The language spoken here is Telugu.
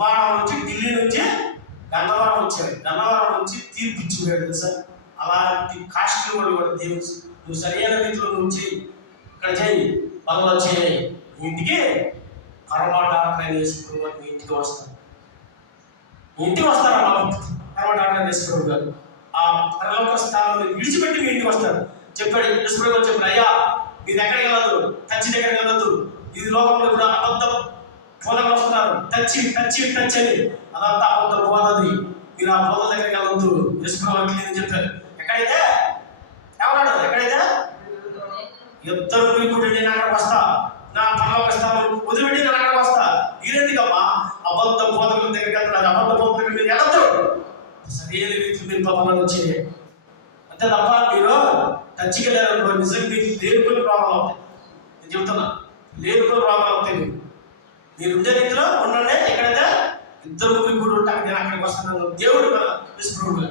విమానం నుంచి ఢిల్లీ నుంచి గన్నవరం వచ్చాడు. గన్నవరం నుంచి తీర్పు ఇచ్చిపోయాడు తెలుసా. అలాంటి కాస్ట్లు కూడా దేవుడు నువ్వు సరైన రీతిలో నువ్వు చేయి, ఇక్కడ చేయి, పనులు చేయి, నీ ఇంటికి కర్మ డాక్టర్ వేసుకుని మీ ఇంటికి వస్తాను. మీ ఇంటికి వస్తారమ్మా కర్మ డాక్టర్ వేసుకుని గారు. ఆ పరలోక స్థానంలో విడిచిపెట్టి మీ ఇంటికి వస్తారు. చెప్పాడు యేసుప్రభువు చెప్పాడు, అయ్యా మీ దగ్గరికి వెళ్ళదు, టచ్ దగ్గరికి వెళ్ళదు. ఇది లోకంలో కూడా అబద్ధం బోధకులు వస్తున్నారు, టచ్ అని. అదంతా అబద్ధ బోధది. మీరు ఆ బోధ దగ్గరికి వెళ్ళొద్దు. యేసుప్రభువు చెప్పారు. ఎక్కడైతే ఏమన్నాడు, ఎక్కడైతే ఇద్దరు కూడా నేను అక్కడికి వస్తా, నా పరలోక స్థానం వదిలిపెట్టి నేను అక్కడికి వస్తా. మీరెందుకమ్మా అబద్ధ బోధకుల దగ్గరికి వెళ్తున్నారు? అబద్ధ బోధకుల దగ్గర మీరు వెళ్ళొద్దు. సరైన రీతిలో మీరు పనులు వచ్చేది అంతే తప్ప మీరు టచ్కి వెళ్ళారు నిజంగా మీకు లేనిపోయిన రోగాలు అవుతాయి. నేను చెప్తున్నా, లేనిపోయిన రోగాలు అవుతాయి. మీరు ఉండే రీతిలో ఉండండి. ఎక్కడైతే ఇద్దరు కూడా ఉంటాను, నేను అక్కడికి వస్తున్నాను. దేవుడు మన యేసుప్రభువు